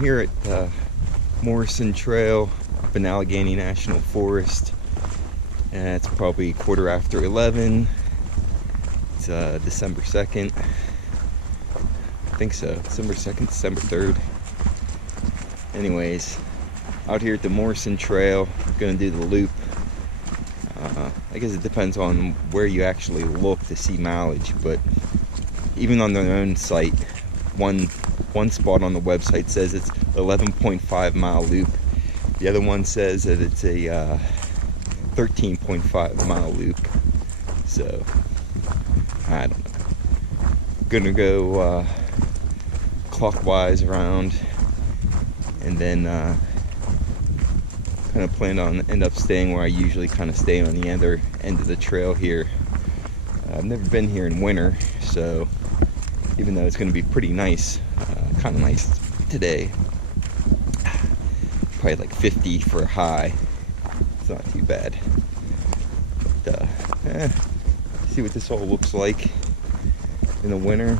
here at the Morrison Trail up in Allegheny National Forest, and it's probably 11:15. It's December 2nd. I think so. December 2nd, December 3rd. Anyways, out here at the Morrison Trail, gonna do the loop. I guess it depends on where you actually look to see mileage, but even on their own site, one spot on the website says it's 11.5 mile loop. The other one says that it's a 13.5 mile loop. So I don't know. Gonna go clockwise around, and then kind of plan on end up staying where I usually kind of stay on the other end of the trail here. I've never been here in winter, so even though it's going to be pretty nice, kind of nice today, probably like 50 for a high. It's not too bad. But see what this all looks like in the winter.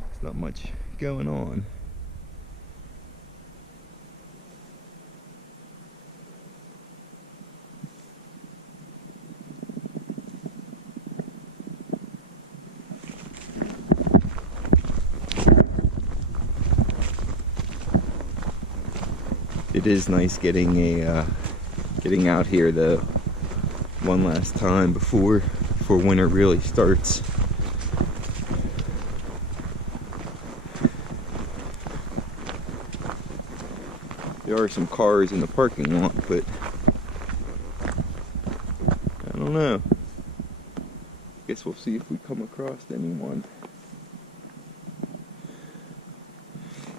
There's not much going on. It is nice getting out here though, one last time before winter really starts. There are some cars in the parking lot, but I don't know. Guess we'll see if we come across anyone.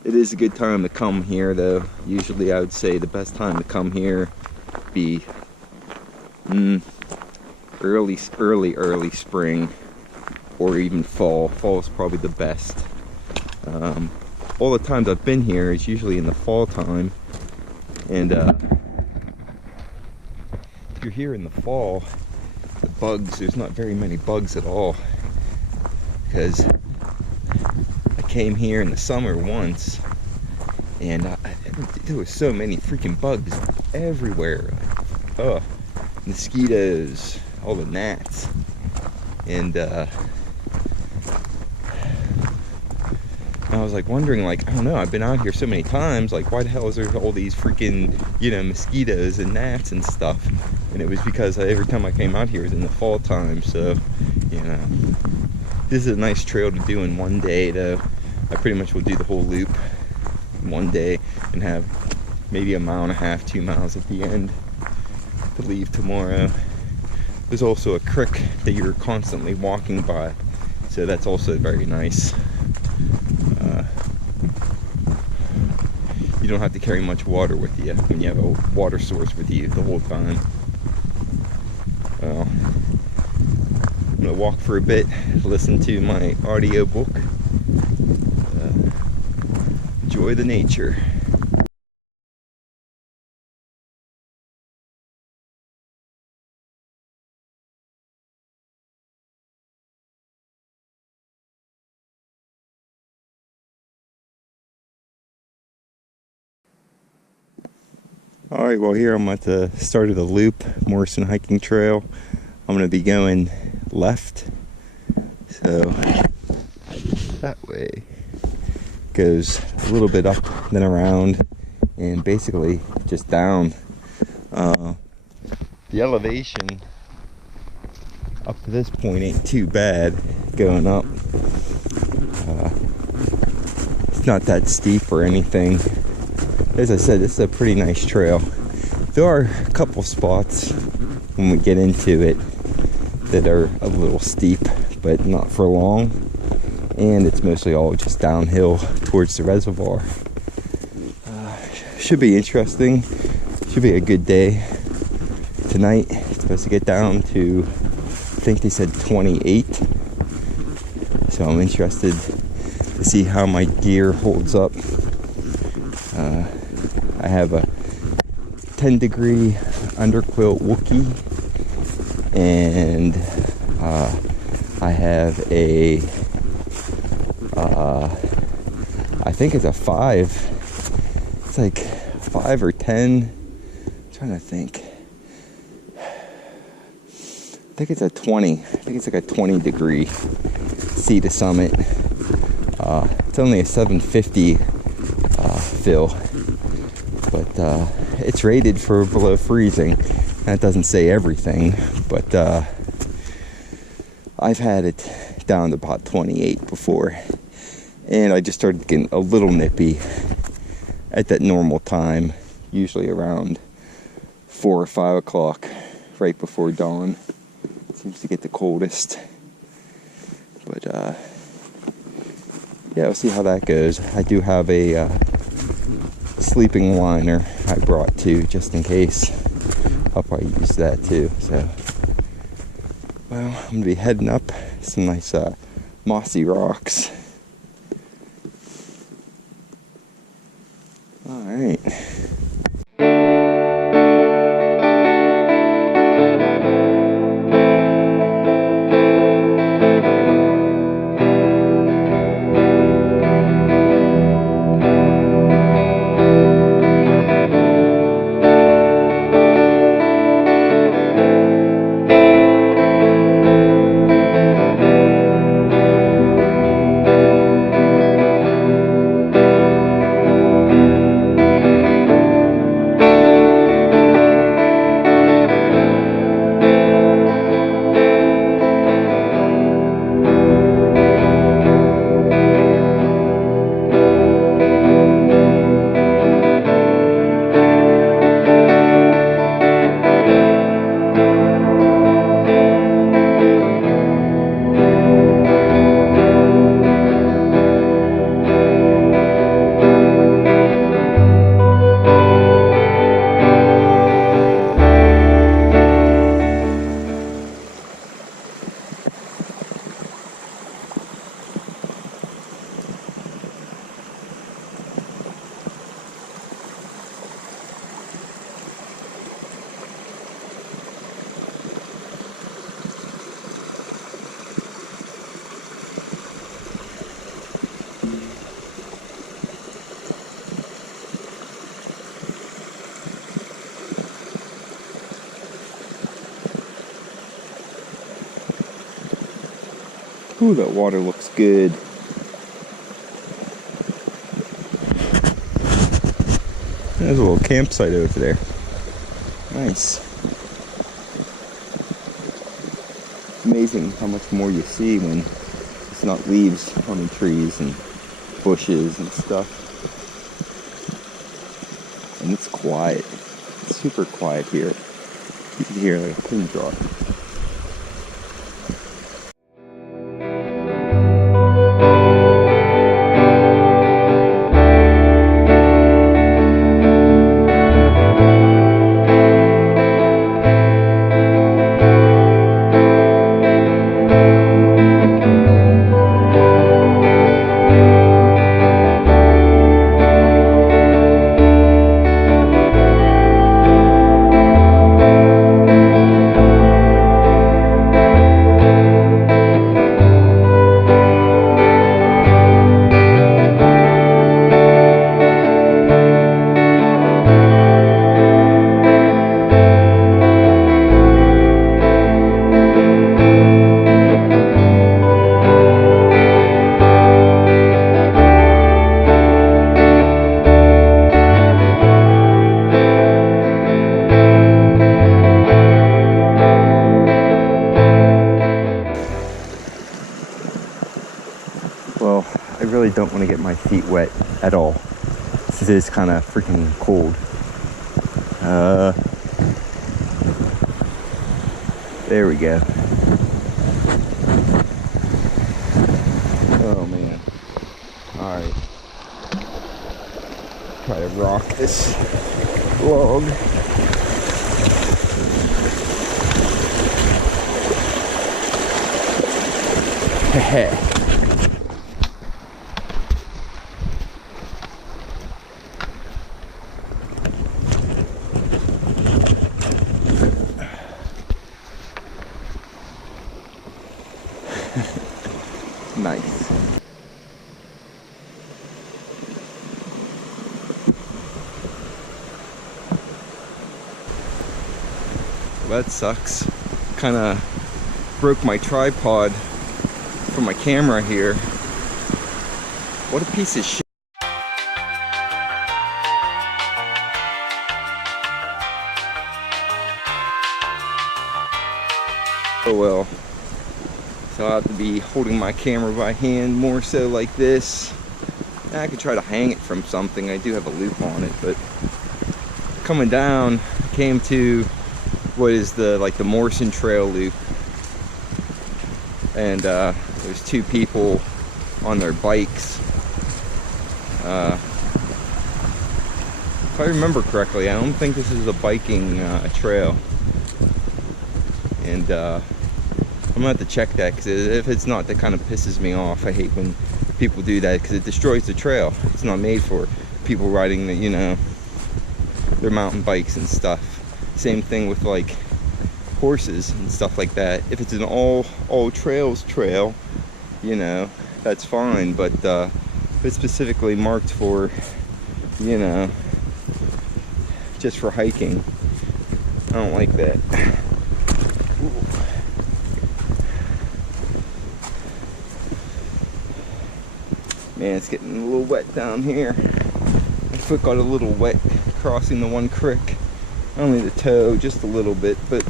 It is a good time to come here though. Usually I would say the best time to come here be early spring or even fall. Fall is probably the best. All the times I've been here is usually in the fall time, and if you're here in the fall, the bugs, there's not very many bugs at all, because I came here in the summer once, and there was so many freaking bugs everywhere. Mosquitoes, all the gnats, and I was like wondering, like, I don't know, I've been out here so many times, like, why the hell is there all these freaking, mosquitoes and gnats and stuff? And it was because every time I came out here it was in the fall time. So, this is a nice trail to do in one day though. I pretty much will do the whole loop in one day and have maybe 1.5 miles, 2 miles at the end to leave tomorrow. There's also a creek that you're constantly walking by, so that's also very nice. You don't have to carry much water with you when you have a water source with you the whole time. Well, I'm gonna walk for a bit, listen to my audiobook, enjoy the nature. Alright, well, here I'm at the start of the loop, Morrison hiking trail. I'm going to be going left, so that way goes a little bit up, then around, and basically just down. The elevation up to this point ain't too bad going up. It's not that steep or anything. As I said, this is a pretty nice trail. There are a couple spots when we get into it that are a little steep, but not for long. And it's mostly all just downhill towards the reservoir. Should be interesting. Should be a good day. Tonight, it's supposed to get down to, I think they said 28. So I'm interested to see how my gear holds up. I have a 10-degree underquilt Wookie, and I have a I think it's a 5. It's like 5 or 10. I'm trying to think. I think it's a 20. I think it's like a 20-degree sea to summit. It's only a 750 fill, but it's rated for below freezing. That doesn't say everything, but I've had it down to about 28 before, and I just started getting a little nippy at that normal time, usually around 4 or 5 o'clock, right before dawn. Seems to get the coldest, but yeah, we'll see how that goes. I do have a sleeping liner I brought too, just in case. I'll probably use that too. So, well, I'm gonna be heading up some nice mossy rocks. All right. Ooh, that water looks good. There's a little campsite over there. Nice. Amazing how much more you see when it's not leaves on the trees and bushes and stuff. And it's quiet. It's super quiet here. You can hear like a pin drop. Well, I really don't want to get my feet wet at all. This is kind of freaking cold. There we go. Oh man. Alright. Try to rock this log. Heh. Nice. that sucks. Kind of broke my tripod for my camera here. What a piece of shit. Oh well. So I'll have to be holding my camera by hand more so like this. I could try to hang it from something. I do have a loop on it, but coming down, I came to what is the Morrison trail loop, and there's two people on their bikes. If I remember correctly, I don't think this is a biking trail, and I'm gonna have to check that, because if it's not, that kind of pisses me off. I hate when people do that, because it destroys the trail. It's not made for people riding the, you know, their mountain bikes and stuff. Same thing with like horses and stuff like that. If it's an all trails trail, you know, that's fine. But if it's specifically marked for, you know, just for hiking, I don't like that. Ooh. Man, it's getting a little wet down here. My foot got a little wet crossing the one creek. Only the toe, just a little bit, but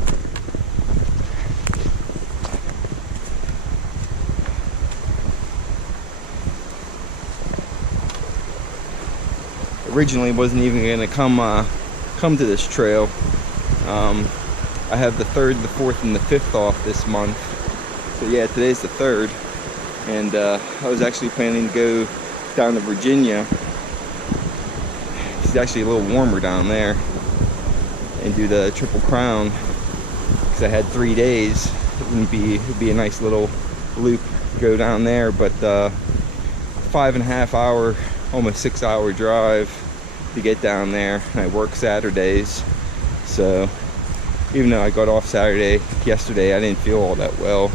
originally wasn't even gonna come to this trail. I have the 3rd, the 4th, and the 5th off this month. So yeah, today's the 3rd. And I was actually planning to go down to Virginia. It's actually a little warmer down there, and do the Triple Crown, because I had 3 days. It'd be a nice little loop to go down there, but 5.5 hour, almost 6 hour drive to get down there. And I work Saturdays, so even though I got off Saturday yesterday, I didn't feel all that well,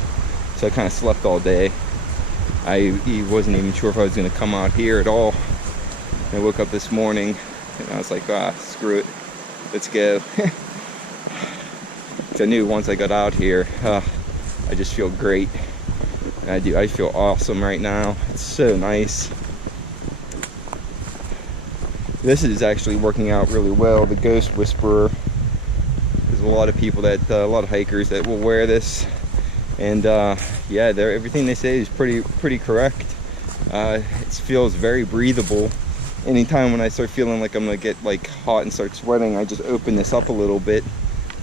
so I kind of slept all day. I wasn't even sure if I was going to come out here at all. I woke up this morning and I was like, screw it, let's go. I knew once I got out here, I just feel great. And I feel awesome right now. It's so nice. This is actually working out really well, the Ghost Whisperer. There's a lot of people a lot of hikers that will wear this. And yeah, everything they say is pretty correct. It feels very breathable. Anytime when I start feeling like I'm gonna get like hot and start sweating, I just open this up a little bit.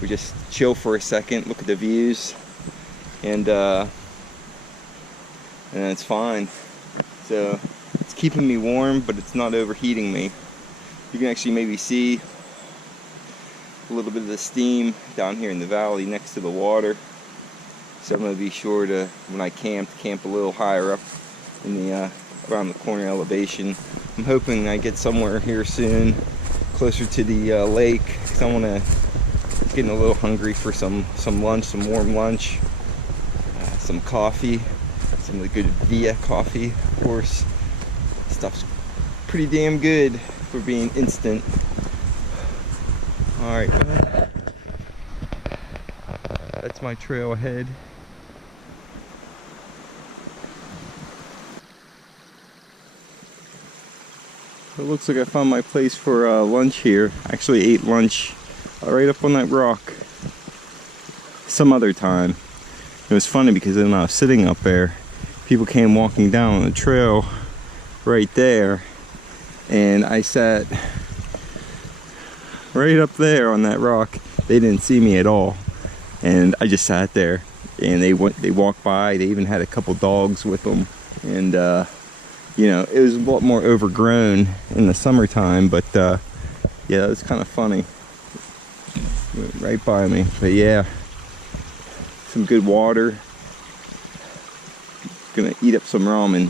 We just chill for a second, look at the views, and it's fine. So it's keeping me warm, but it's not overheating me. You can actually maybe see a little bit of the steam down here in the valley next to the water. So I'm going to be sure to, when I camp a little higher up in the around the corner elevation. I'm hoping I get somewhere here soon, closer to the lake, because I want to getting a little hungry for some lunch, some warm lunch, some coffee, some of the good Via coffee, of course. Stuff's pretty damn good for being instant. All right, well, that's my trail ahead. It looks like I found my place for lunch here. Actually ate lunch right up on that rock some other time. It was funny because when I was sitting up there, people came walking down on the trail right there, and I sat right up there on that rock. They didn't see me at all, and I just sat there, and they walked by. They even had a couple dogs with them, and you know, it was a lot more overgrown in the summertime, but yeah, it was kind of funny. Went right by me. But yeah, some good water. Gonna eat up some ramen.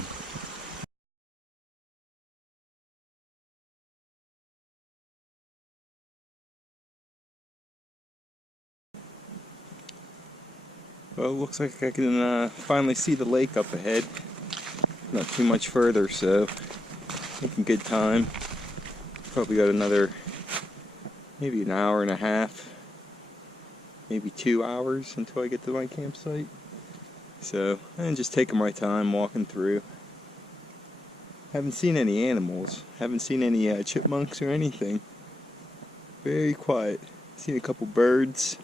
Well, it looks like I can finally see the lake up ahead. Not too much further, so making good time. Probably got another maybe an hour and a half maybe 2 hours until I get to my campsite. So I'm just taking my time walking through. Haven't seen any animals, haven't seen any chipmunks or anything. Very quiet. Seen a couple birds.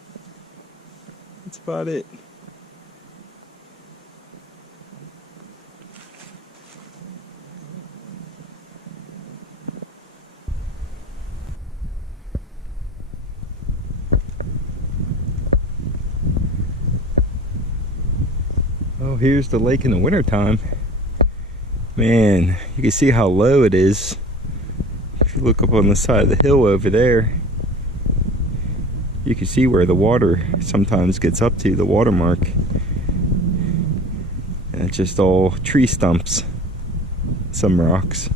That's about it. Oh, here's the lake in the wintertime. Man, you can see how low it is. If you look up on the side of the hill over there, you can see where the water sometimes gets up to, the watermark. And it's just all tree stumps, some rocks.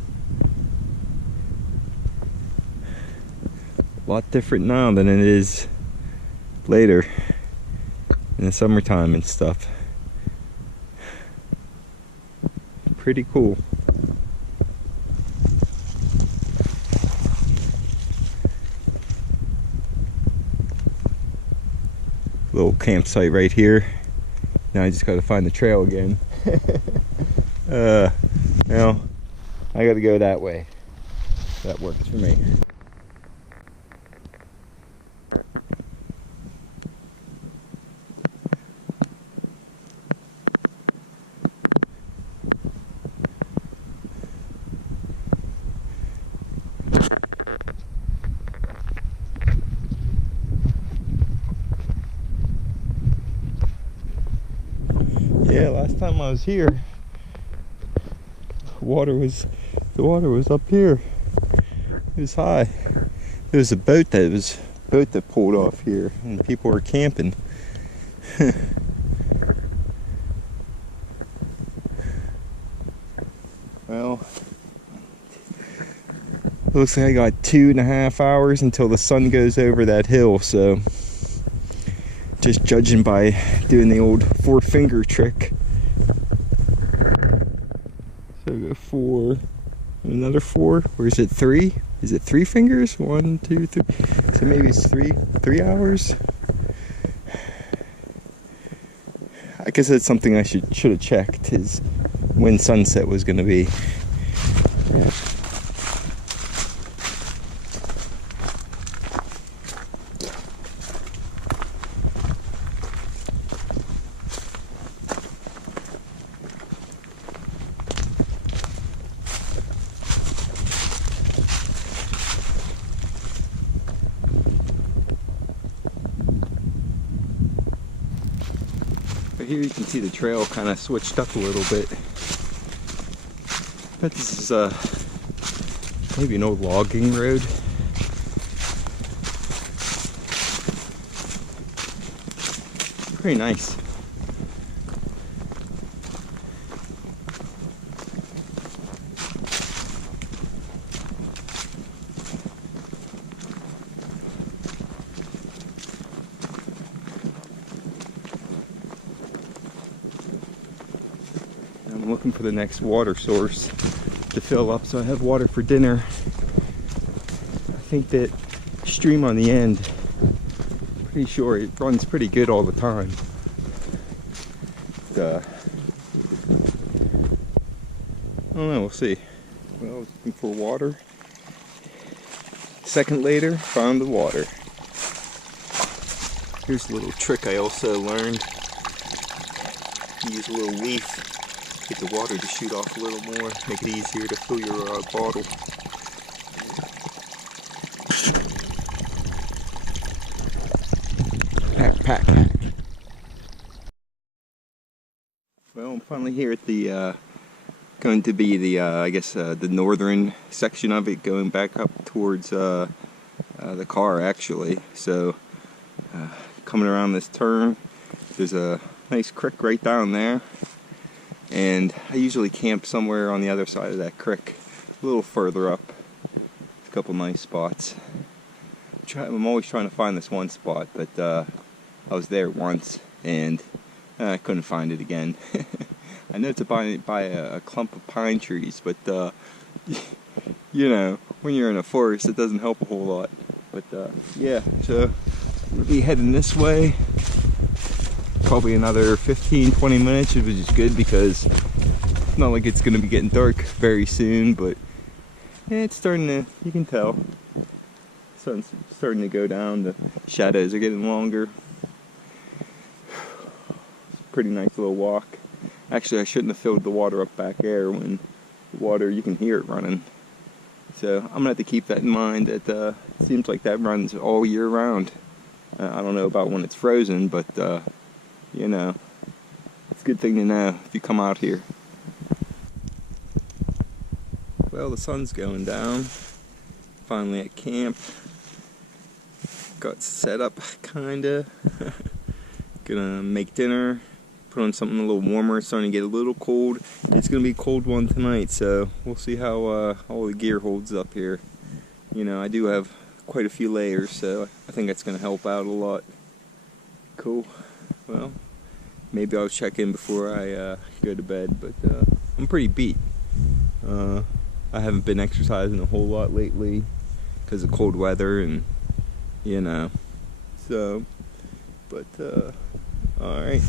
A lot different now than it is later in the summertime and stuff. Pretty cool. Little campsite right here. Now I just gotta find the trail again. Now I gotta go that way. That works for me. Yeah, last time I was here, the water was up here. It was high. There was a boat that pulled off here, and people were camping. Well, looks like I got 2.5 hours until the sun goes over that hill, so just judging by doing the old 4-finger trick. So go 4, another 4, or is it 3? Is it 3 fingers? 1, 2, 3. So maybe it's 3 hours. I guess that's something I should have checked, is when sunset was going to be. But here you can see the trail kind of switched up a little bit. But this is maybe an old logging road. Pretty nice. I'm looking for the next water source to fill up so I have water for dinner. I think that stream on the end, pretty sure it runs pretty good all the time. I don't know, we'll see. Well, I was looking for water. A second later, found the water. Here's a little trick I also learned. Use a little leaf, get the water to shoot off a little more, make it easier to fill your bottle. Pack. Well, I'm finally here at the, going to be the, I guess, the northern section of it, going back up towards the car, actually. So, coming around this turn, there's a nice creek right down there. And I usually camp somewhere on the other side of that creek, a little further up. A couple nice spots. I'm always trying to find this one spot, but I was there once and I couldn't find it again. I know it's by a clump of pine trees, but you know, when you're in a forest, it doesn't help a whole lot. But yeah, so We'll be heading this way. Probably another 15-20 minutes, which is good because it's not like it's going to be getting dark very soon, but it's starting to, you can tell, sun's starting to go down, the shadows are getting longer. Pretty nice little walk. Actually, I shouldn't have filled the water up back there. When the water, you can hear it running. So I'm gonna have to keep that in mind. That it seems like that runs all year round. I don't know about when it's frozen, but you know, it's a good thing to know if you come out here. Well, the sun's going down. Finally at camp. Got set up, kinda. Gonna make dinner. Put on something a little warmer. It's starting to get a little cold. It's gonna be a cold one tonight, so we'll see how all the gear holds up here. You know, I do have quite a few layers, so I think that's gonna help out a lot. Cool. Well, maybe I'll check in before I go to bed, but I'm pretty beat. I haven't been exercising a whole lot lately because of cold weather, and you know, so, but alright,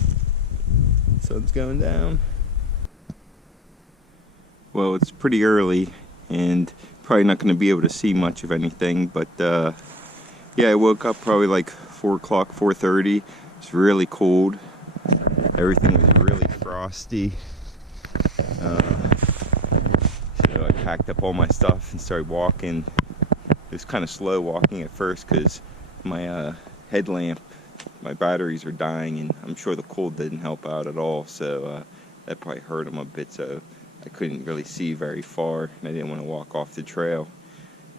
sun's going down. Well, it's pretty early and probably not going to be able to see much of anything, but yeah, I woke up probably like 4 o'clock, 4:30. It's really cold. Everything was really frosty. So I packed up all my stuff and started walking. It was kind of slow walking at first because my headlamp, my batteries are dying, and I'm sure the cold didn't help out at all, so that probably hurt them a bit, so I couldn't really see very far, and I didn't want to walk off the trail.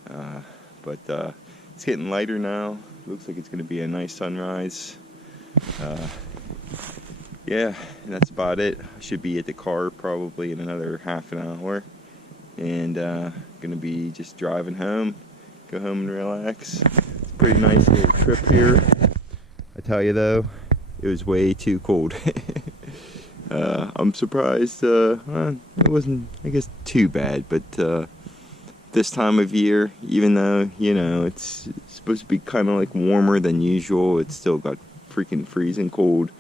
But it's getting lighter now. Looks like it's going to be a nice sunrise. Yeah, and that's about it. I should be at the car probably in another half an hour, and going to be just driving home. Go home and relax. It's a pretty nice little trip here. I tell you though, it was way too cold. I'm surprised it wasn't, I guess, too bad, but this time of year, even though, you know, it's supposed to be kind of like warmer than usual, it still got freaking freezing cold.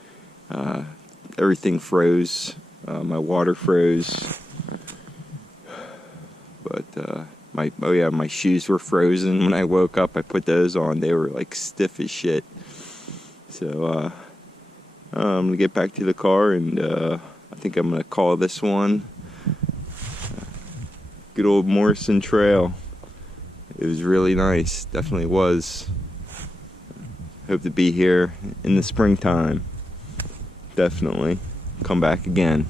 Everything froze. My water froze. But my shoes were frozen when I woke up. I put those on. They were like stiff as shit. So I'm gonna get back to the car, and I think I'm gonna call this one good old Morrison Trail. It was really nice. Definitely was. Hope to be here in the springtime. Definitely come back again.